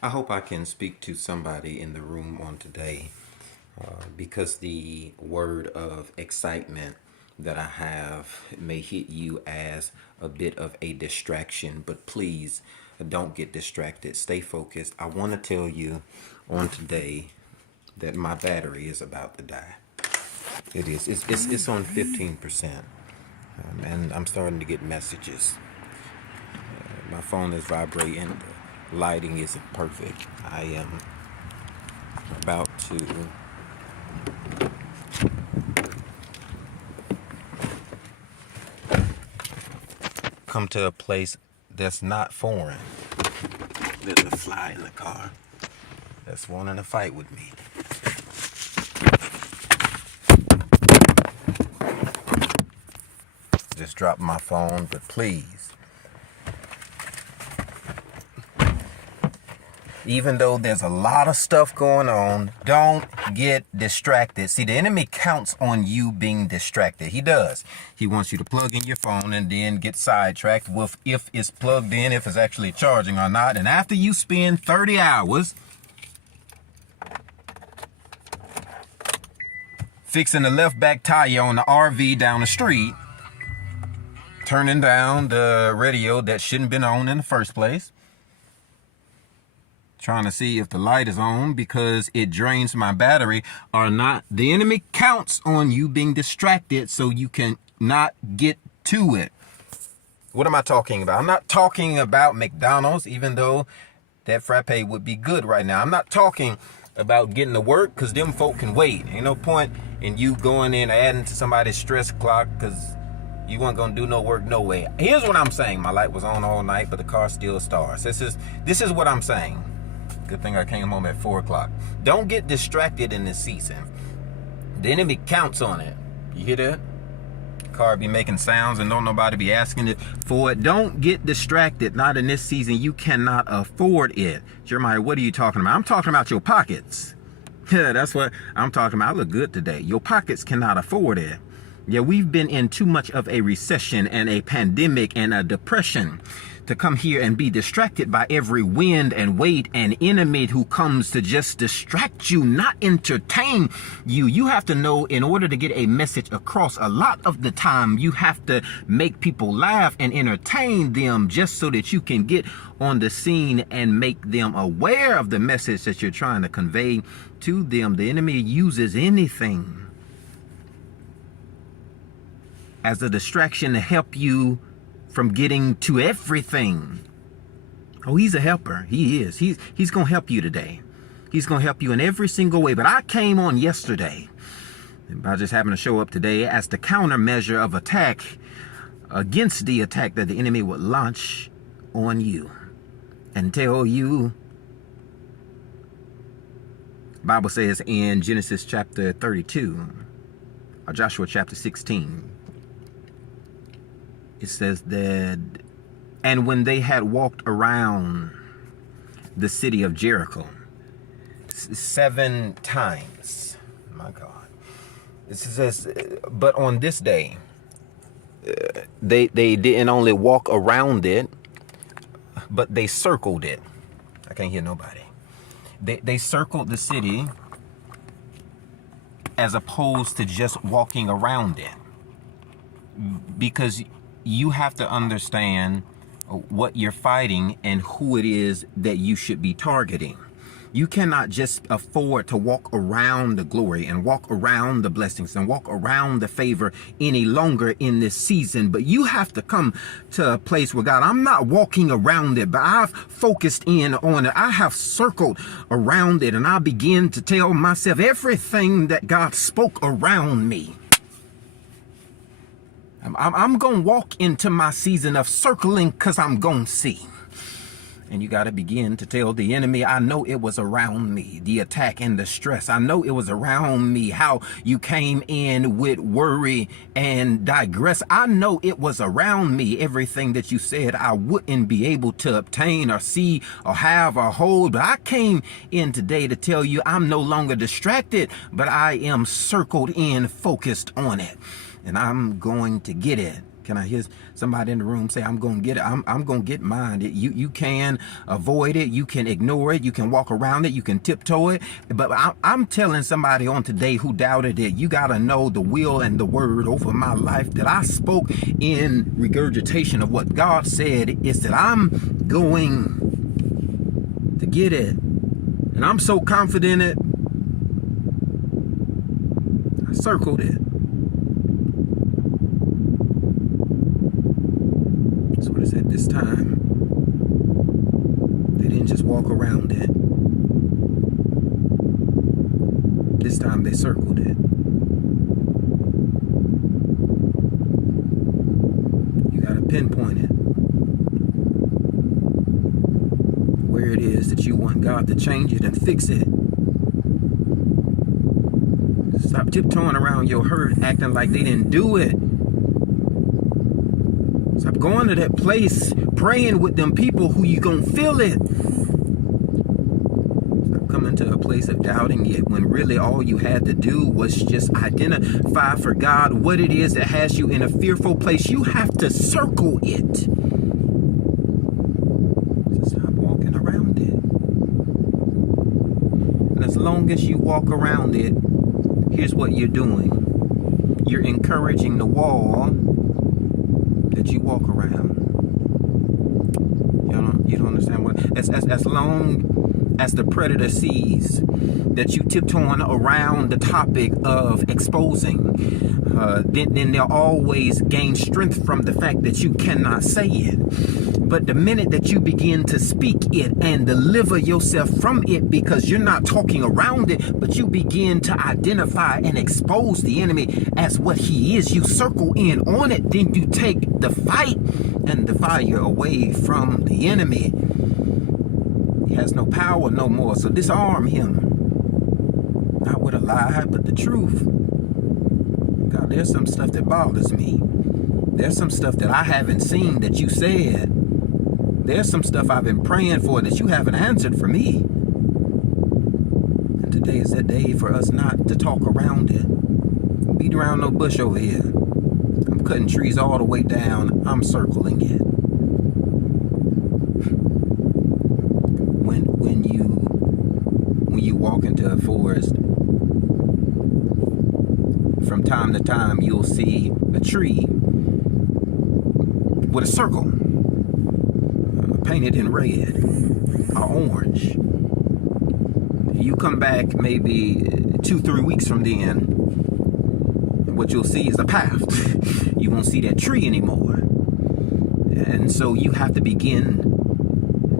I hope I can speak to somebody in the room on today because the word of excitement that I have may hit you as a bit of a distraction, but please don't get distracted. Stay focused. I want to tell you on today that my battery is about to die. It is. It's on 15%. And I'm starting to get messages. My phone is vibrating. The lighting isn't perfect. I am about to come to a place that's not foreign. There's a fly in the car that's wanting to fight with me. Just dropped my phone, but please, even though there's a lot of stuff going on, don't get distracted. See, the enemy counts on you being distracted. He does. He wants you to plug in your phone and then get sidetracked with if it's plugged in, if it's actually charging or not. And after you spend 30 hours fixing the left back tire on the RV down the street, turning down the radio that shouldn't have been on in the first place, trying to see if the light is on because it drains my battery or not. The enemy counts on you being distracted so you can not get to it. What am I talking about? I'm not talking about McDonald's, even though that frappe would be good right now. I'm not talking about getting to work because them folk can wait. Ain't no point in you going in adding to somebody's stress clock because you weren't gonna do no work no way. Here's what I'm saying. My light was on all night, but the car still starts. This is what I'm saying. Good thing I came home at 4 o'clock. Don't get distracted in this season. The enemy counts on it. You hear that? Car be making sounds and don't nobody be asking it for it. Don't get distracted. Not in this season. You cannot afford it. Jeremiah, what are you talking about? I'm talking about your pockets. Yeah, that's what I'm talking about. I look good today. Your pockets cannot afford it. Yeah, we've been in too much of a recession and a pandemic and a depression to come here and be distracted by every wind and weight and enemy who comes to just distract you, not entertain you. You have to know, in order to get a message across, a lot of the time you have to make people laugh and entertain them just so that you can get on the scene and make them aware of the message that you're trying to convey to them. The enemy uses anything as a distraction to help you from getting to everything. Oh, he's a helper. He is. He's going to help you today. He's going to help you in every single way. But I came on yesterday by just having to show up today as the countermeasure of attack against the attack that the enemy would launch on you and tell you. The Bible says in Genesis chapter 32 or Joshua chapter 16, it says that, and when they had walked around the city of Jericho 7 times, my God, it says, but on this day, they didn't only walk around it, but they circled it. I can't hear nobody. They circled the city as opposed to just walking around it, because you have to understand what you're fighting and who it is that you should be targeting. You cannot just afford to walk around the glory and walk around the blessings and walk around the favor any longer in this season. But you have to come to a place where, God, I'm not walking around it, but I've focused in on it. I have circled around it, and I begin to tell myself everything that God spoke around me. I'm going to walk into my season of circling because I'm going to see. And you got to begin to tell the enemy, I know it was around me, the attack and the stress. I know it was around me, how you came in with worry and digress. I know it was around me, everything that you said I wouldn't be able to obtain or see or have or hold. But I came in today to tell you I'm no longer distracted, but I am circled in, focused on it. And I'm going to get it. Can I hear somebody in the room say, I'm gonna get it? I'm gonna get mine. You can avoid it, you can ignore it, you can walk around it, you can tiptoe it. But I'm telling somebody on today who doubted it, you gotta know the will and the word over my life that I spoke in regurgitation of what God said is that I'm going to get it. And I'm so confident in it, I circled it. That's what it said this time. They didn't just walk around it. This time they circled it. You gotta pinpoint it. Where it is that you want God to change it and fix it. Stop tiptoeing around your hurt, acting like they didn't do it. Stop going to that place, praying with them people who you gonna feel it. Stop coming to a place of doubting it when really all you had to do was just identify for God what it is that has you in a fearful place. You have to circle it. So stop walking around it. And as long as you walk around it, here's what you're doing. You're encouraging the wall that you walk around. You don't understand what? As long as the predator sees that you tiptoeing around the topic of exposing, then they'll always gain strength from the fact that you cannot say it. But the minute that you begin to speak it and deliver yourself from it, because you're not talking around it, but you begin to identify and expose the enemy as what he is, you circle in on it, then you take the fight and the fire away from the enemy. He has no power no more, so disarm him. Not with a lie, but the truth. God, there's some stuff that bothers me. There's some stuff that I haven't seen that you said. There's some stuff I've been praying for that you haven't answered for me. And today is that day for us not to talk around it. Beat around no bush over here. I'm cutting trees all the way down. I'm circling it. When you walk into a forest, from time to time you'll see a tree with a circle painted in red or orange. You come back maybe 2-3 weeks from then, what you'll see is a path. You won't see that tree anymore. And so you have to begin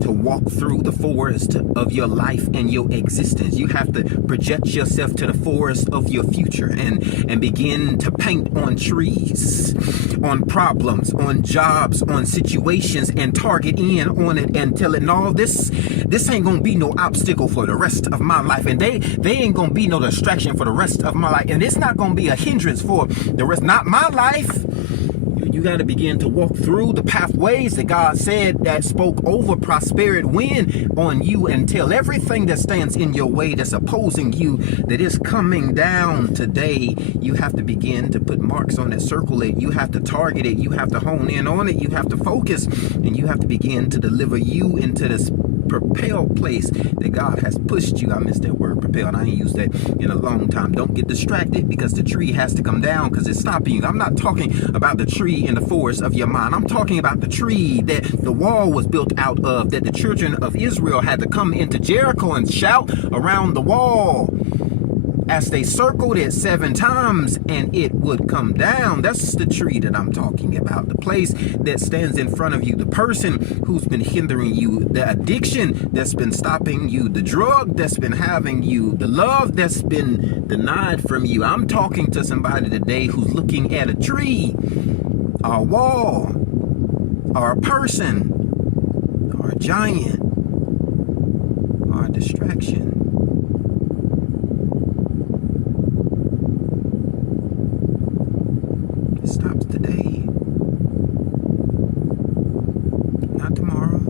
to walk through the forest of your life and your existence. You have to project yourself to the forest of your future and begin to paint on trees, on problems, on jobs, on situations, and target in on it and tell it, no, this ain't gonna be no obstacle for the rest of my life, and they ain't gonna be no distraction for the rest of my life, and it's not gonna be a hindrance for the rest, not my life. You got to begin to walk through the pathways that God said that spoke over prosperity wind on you, and tell everything that stands in your way that's opposing you that is coming down today. You have to begin to put marks on it, circle it. You have to target it. You have to hone in on it. You have to focus, and you have to begin to deliver you into this propelled place that God has pushed you. I missed that word, propelled. I ain't used that in a long time. Don't get distracted, because the tree has to come down because it's stopping you. I'm not talking about the tree in the forest of your mind. I'm talking about the tree that the wall was built out of, that the children of Israel had to come into Jericho and shout around the wall as they circled it 7 times, and it would come down. That's the tree that I'm talking about. The place that stands in front of you, the person who's been hindering you, the addiction that's been stopping you, the drug that's been having you, the love that's been denied from you. I'm talking to somebody today who's looking at a tree, or a wall, or a person, or a giant, or a distraction. It stops today, not tomorrow,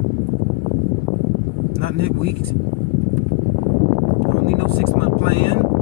not next week. I don't need no 6-month plan.